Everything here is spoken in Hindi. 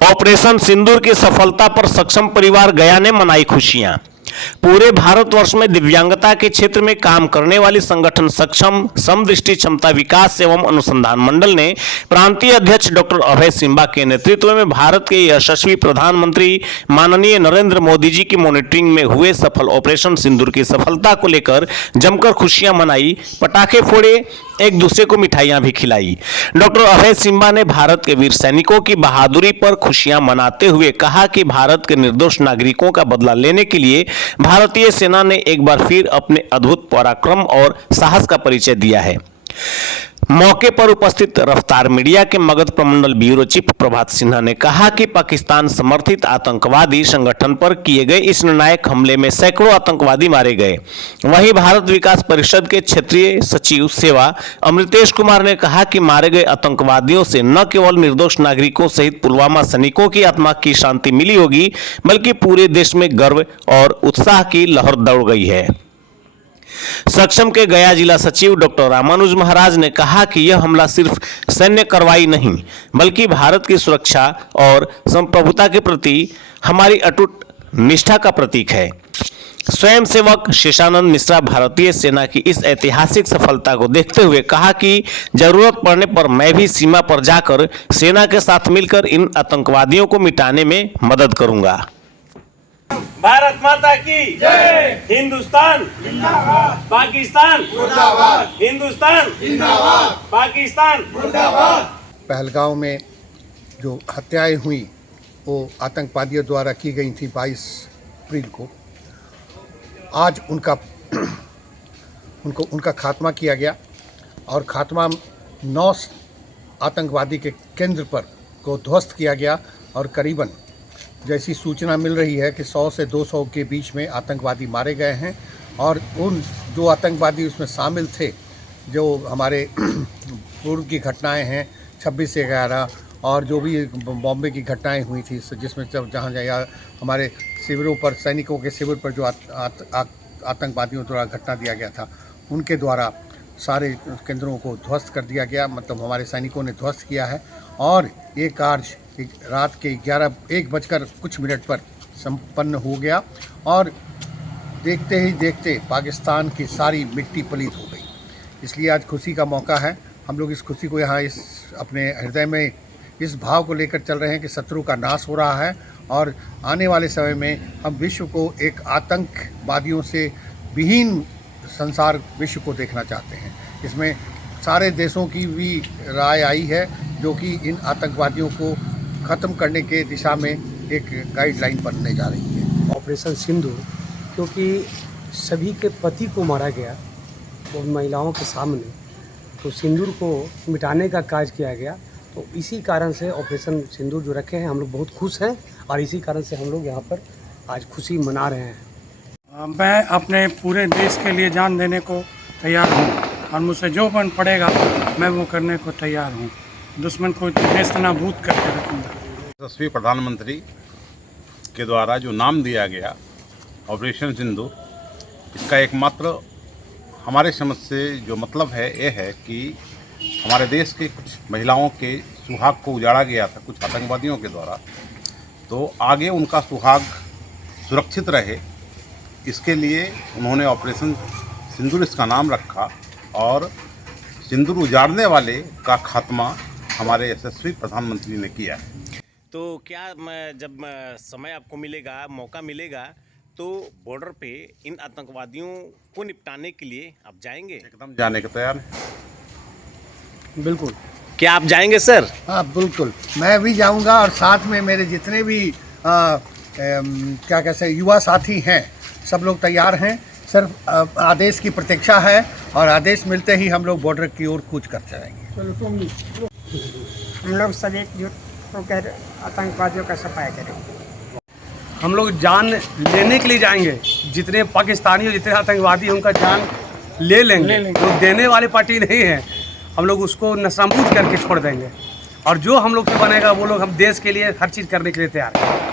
ऑपरेशन सिंदूर की सफलता पर सक्षम परिवार गया ने मनाई खुशियां। पूरे भारतवर्ष में दिव्यांगता के क्षेत्र में काम करने वाली संगठन सक्षम समदृष्टि क्षमता विकास एवं अनुसंधान मंडल ने प्रांतीय अध्यक्ष डॉक्टर अभय सिंबा के नेतृत्व में भारत के यशस्वी प्रधानमंत्री माननीय नरेंद्र मोदी जी की मॉनिटरिंग में हुए सफल ऑपरेशन सिंदूर की सफलता को लेकर जमकर खुशियां मनाई, पटाखे फोड़े, एक दूसरे को मिठाइयां भी खिलाई। डॉक्टर अभय सिंबा ने भारत के वीर सैनिकों की बहादुरी पर खुशियां मनाते हुए कहा कि भारत के निर्दोष नागरिकों का बदला लेने के लिए भारतीय सेना ने एक बार फिर अपने अद्भुत पराक्रम और साहस का परिचय दिया है। मौके पर उपस्थित रफ्तार मीडिया के मगध प्रमंडल ब्यूरो चीफ प्रभात सिन्हा ने कहा कि पाकिस्तान समर्थित आतंकवादी संगठन पर किए गए इस निर्णायक हमले में सैकड़ों आतंकवादी मारे गए। वहीं भारत विकास परिषद के क्षेत्रीय सचिव सेवा अमृतेश कुमार ने कहा कि मारे गए आतंकवादियों से न केवल निर्दोष नागरिकों सहित पुलवामा सैनिकों की आत्मा की शांति मिली होगी, बल्कि पूरे देश में गर्व और उत्साह की लहर दौड़ गई है। सक्षम के गया जिला सचिव डॉक्टर रामानुज महाराज ने कहा कि यह हमला सिर्फ सैन्य कार्रवाई नहीं, बल्कि भारत की सुरक्षा और संप्रभुता के प्रति हमारी अटूट निष्ठा का प्रतीक है। स्वयंसेवक शेषानंद मिश्रा भारतीय सेना की इस ऐतिहासिक सफलता को देखते हुए कहा कि जरूरत पड़ने पर मैं भी सीमा पर जाकर सेना के साथ मिलकर इन आतंकवादियों को मिटाने में मदद करूंगा। भारत माता की जय। हिंदुस्तान जिंदाबाद, पाकिस्तान मुर्दाबाद। हिंदुस्तान जिंदाबाद, पाकिस्तान मुर्दाबाद। पहलगांव में जो हत्याएं हुई वो आतंकवादियों द्वारा की गई थी 22 अप्रैल को। आज उनका खात्मा किया गया और खात्मा 9 आतंकवादी के केंद्र पर को ध्वस्त किया गया और करीबन जैसी सूचना मिल रही है कि 100 से 200 के बीच में आतंकवादी मारे गए हैं। और उन जो आतंकवादी उसमें शामिल थे, जो हमारे पूर्व की घटनाएं हैं 26 से 11 और जो भी बॉम्बे की घटनाएं हुई थी, जिसमें जहाँ हमारे शिविरों पर, सैनिकों के शिविर पर जो आतंकवादियों द्वारा घटना दिया गया था, उनके द्वारा सारे केंद्रों को ध्वस्त कर दिया गया, मतलब हमारे सैनिकों ने ध्वस्त किया है। और ये कार्य रात के 1 बजकर कुछ मिनट पर संपन्न हो गया और देखते ही देखते पाकिस्तान की सारी मिट्टी पलीत हो गई। इसलिए आज खुशी का मौका है। हम लोग इस खुशी को यहाँ इस अपने हृदय में इस भाव को लेकर चल रहे हैं कि शत्रु का नाश हो रहा है और आने वाले समय में हम विश्व को एक आतंकवादियों से विहीन संसार विश्व को देखना चाहते हैं। इसमें सारे देशों की भी राय आई है, जो कि इन आतंकवादियों को ख़त्म करने के दिशा में एक गाइडलाइन बनने जा रही है। ऑपरेशन सिंदूर, क्योंकि सभी के पति को मारा गया वो महिलाओं के सामने, तो सिंदूर को मिटाने का कार्य किया गया। तो इसी कारण से ऑपरेशन सिंदूर जो रखे हैं, हम लोग बहुत खुश हैं और इसी कारण से हम लोग यहाँ पर आज खुशी मना रहे हैं। मैं अपने पूरे देश के लिए जान देने को तैयार हूँ और मुझसे जो बन पड़ेगा मैं वो करने को तैयार हूँ। दुश्मन को नेस्तनाबूद करके रखूँगा। यशस्वी प्रधानमंत्री के द्वारा जो नाम दिया गया ऑपरेशन सिंदूर, इसका एकमात्र हमारे समझ से जो मतलब है ये है कि हमारे देश के कुछ महिलाओं के सुहाग को उजाड़ा गया था कुछ आतंकवादियों के द्वारा, तो आगे उनका सुहाग सुरक्षित रहे, इसके लिए उन्होंने ऑपरेशन सिंदूर इसका नाम रखा और सिंदूर उजाड़ने वाले का खात्मा हमारे यशस्वी प्रधानमंत्री ने किया है। तो क्या जब समय आपको मिलेगा, मौका मिलेगा, तो बॉर्डर पे इन आतंकवादियों को निपटाने के लिए आप जाएंगे? एकदम जाने के तैयार है। बिल्कुल। क्या आप जाएंगे सर? हाँ बिल्कुल, मैं भी जाऊंगा और साथ में मेरे जितने भी क्या कहते हैं युवा साथी हैं, सब लोग तैयार हैं। सिर्फ आदेश की प्रतीक्षा है और आदेश मिलते ही हम लोग बॉर्डर की ओर कूच कर जाएंगे। हम लोग सब एकजुट होकर आतंकवादियों का सफाया करेंगे। हम लोग जान लेने के लिए जाएंगे, जितने पाकिस्तानी और जितने आतंकवादी हैं उनका जान ले लेंगे। लोग देने वाली पार्टी नहीं है, हम लोग उसको नस्तानाबूद करके छोड़ देंगे और जो हम लोग से बनेगा वो लोग हम देश के लिए हर चीज़ करने के लिए तैयार हैं।